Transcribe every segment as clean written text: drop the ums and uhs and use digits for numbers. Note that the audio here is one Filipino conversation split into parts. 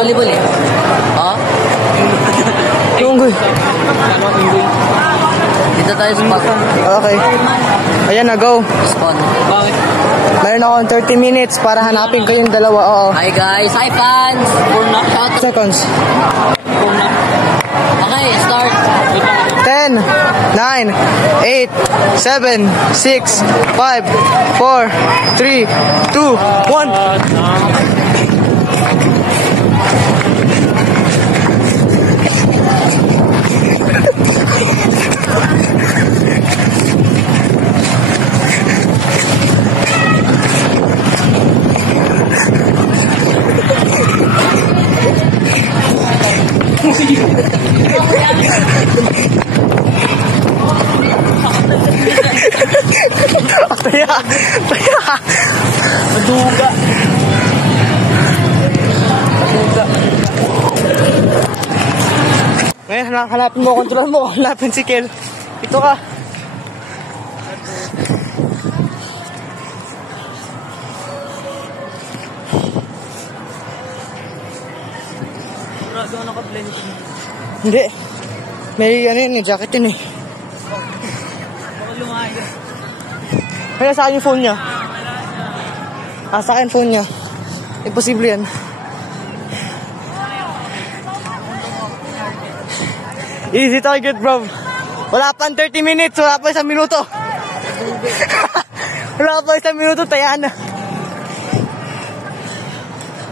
volleyball eh. Ha? Unggoy. Dito tayo sa spot. Okay. Ayan na, go. Spawn. Bakit? Meron akong 30 minutes para hanapin ko yung dalawa. Oo. Hi guys! Hi fans! Shout Seconds. Okay, start. 10, 9, 8, 7, 6, 5, 4, 3, 2, 1. Taya! Maduga. Ngayon, hanapin mo, kontrol mo. Hanapin si Kel. Ito ka. Sigurado ako naka-blend. Hindi. May ano yun, jacket yun eh. Baka lumayo. Kaya sa akin yung phone niya. Sa akin phone niya. Imposible yan. Easy target, bro. Wala pa 30 minutes. Wala pa 1 minuto. Wala pa 1 minuto. Tayaan na.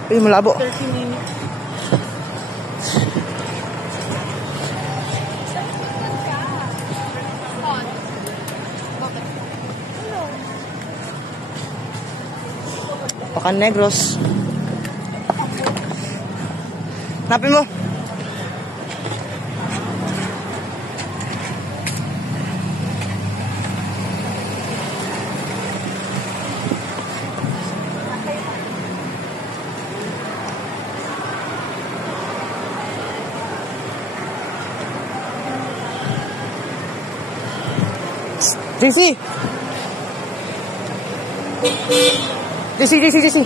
Ay, malabo. 30 minutes. Pakan Negros. Hanapin mo. JC! JC!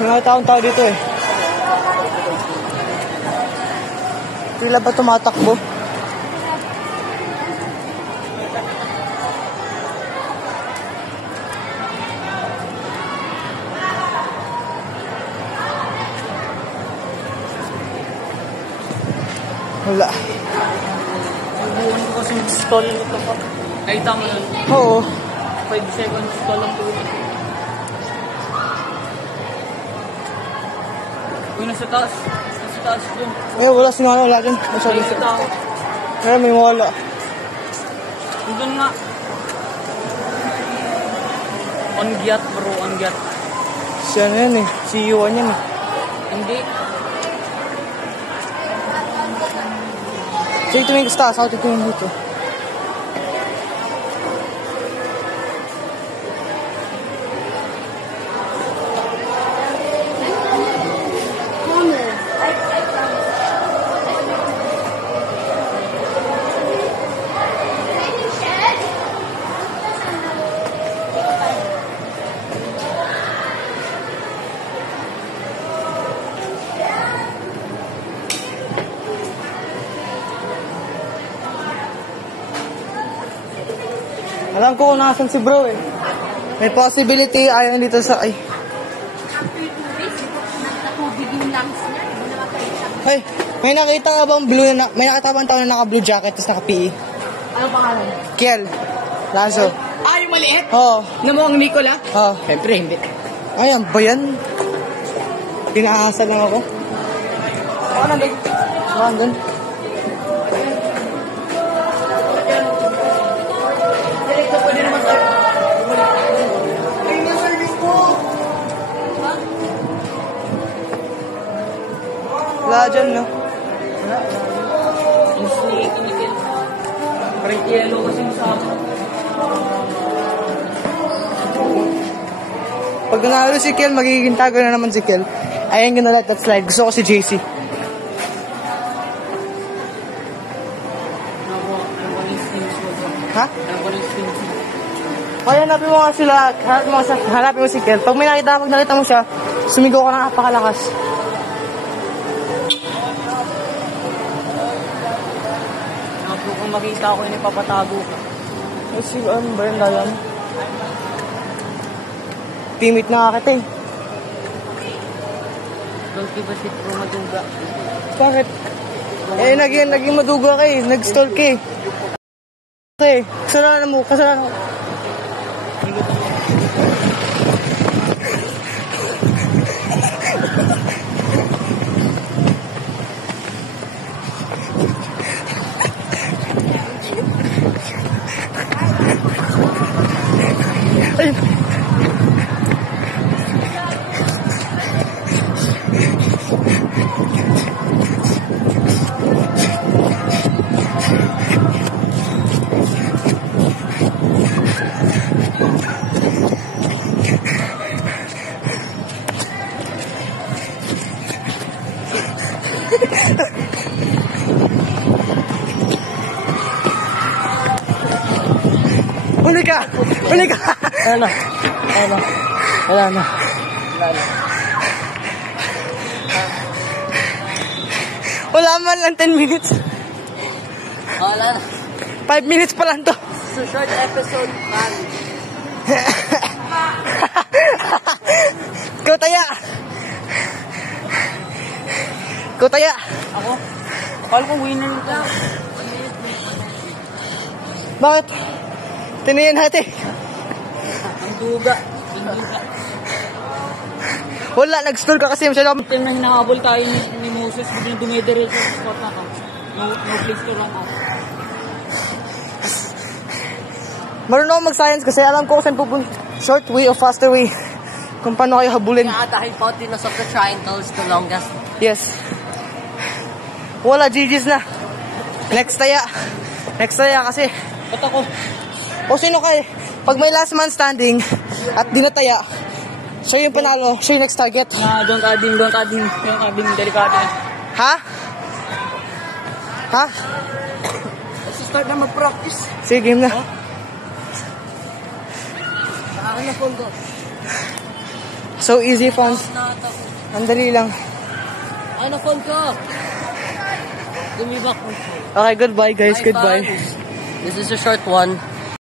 Mga taong tao dito eh. Pila ba tumatakbo? Wala. Nabuhan ko kasi stall nito pa. Nakita mo yun? Oo. 5 seconds stall ang tuloy. Uy, nasa taas. Nasa taas dun. Eh, wala sinala, wala din. Masyado. Nasa tao. Pero may wala. Doon nga. On gyat bro, on gyat. Siya na yan eh. Si Yuan yan eh. Hindi. Sige, tumingin ka sa taas. Ako titingin dito. Alam ko kung nasan si bro eh. May possibility ayaw dito sa... Ay. Hey, may nakita ka bang blue na... May nakita bang tao na naka-blue jacket tapos naka-PE? Ano pangalan? Kiel. Lazo. Ah, yung maliit? Oo. Na mukhang Nicola? Oo. Siyempre, hindi. Ayan ba yan? Pinaasa lang ako. Baka nandun. Baka nandun. Pwede naman tayo. Wala dyan, no? Ang snake ni Kel. Parang yellow kasi yung sama. Pag nanalo si Kel, magiging tago na naman si Kel. I ain't gonna let that slide. Gusto ko si JC. Ano ko yung skins mo doon? Ha? Ano ko yung skins mo? Kaya hanapin mo nga sila, hanapin mo si Kel. Pag pag nakita mo siya, sumigaw ka ng napakalakas. Ano po kung makita ko yun, ipapatago ka. Ay, si ano ba yun, Dayan? Teammate na nga kita eh. Don't give a shit bro, maduga. Bakit? Eh, naging maduga ka eh. Nag-stall ka eh. Okay, kasalanan mo, kasalanan mo. Ayun. Huli ka! Huli ka! Ano? Ano? Wala na. Wala man lang 10 minutes. Wala na. 5 minutes pa lang to. So short episode, man. Ikaw taya! Ikaw taya! Ako? Akala ko winner ka. Bakit? Tinayan natin. Ang duga. Ang duga. Wala, nag-stall ka kasi masyado. Time na hinahabol tayo ni Moses, biglang dumediretso sa spot na ka. No place to run out. Marunong ako mag-science kasi alam ko kung saan pupunta. Short way o faster way. Kung paano kayo habulin. Kaya dahil hypotenuse of the triangles the longest. Yes. Wala, GG's na. Next taya. Next taya kasi. Ba't ako? O sino kayo? Pag may last man standing at di nataya, siya yung panalo, siya yung next target. Don't add him. Don't add him. Don't add him. Delikado na. Ha? Ha? Let's start na mag-practice. Sige, game na. Akin na phone ko. So easy, fun. Natak. Ang dali lang. Akin na phone ko. Give me back. Okay, goodbye guys, Bye, goodbye. fans. This is a short one.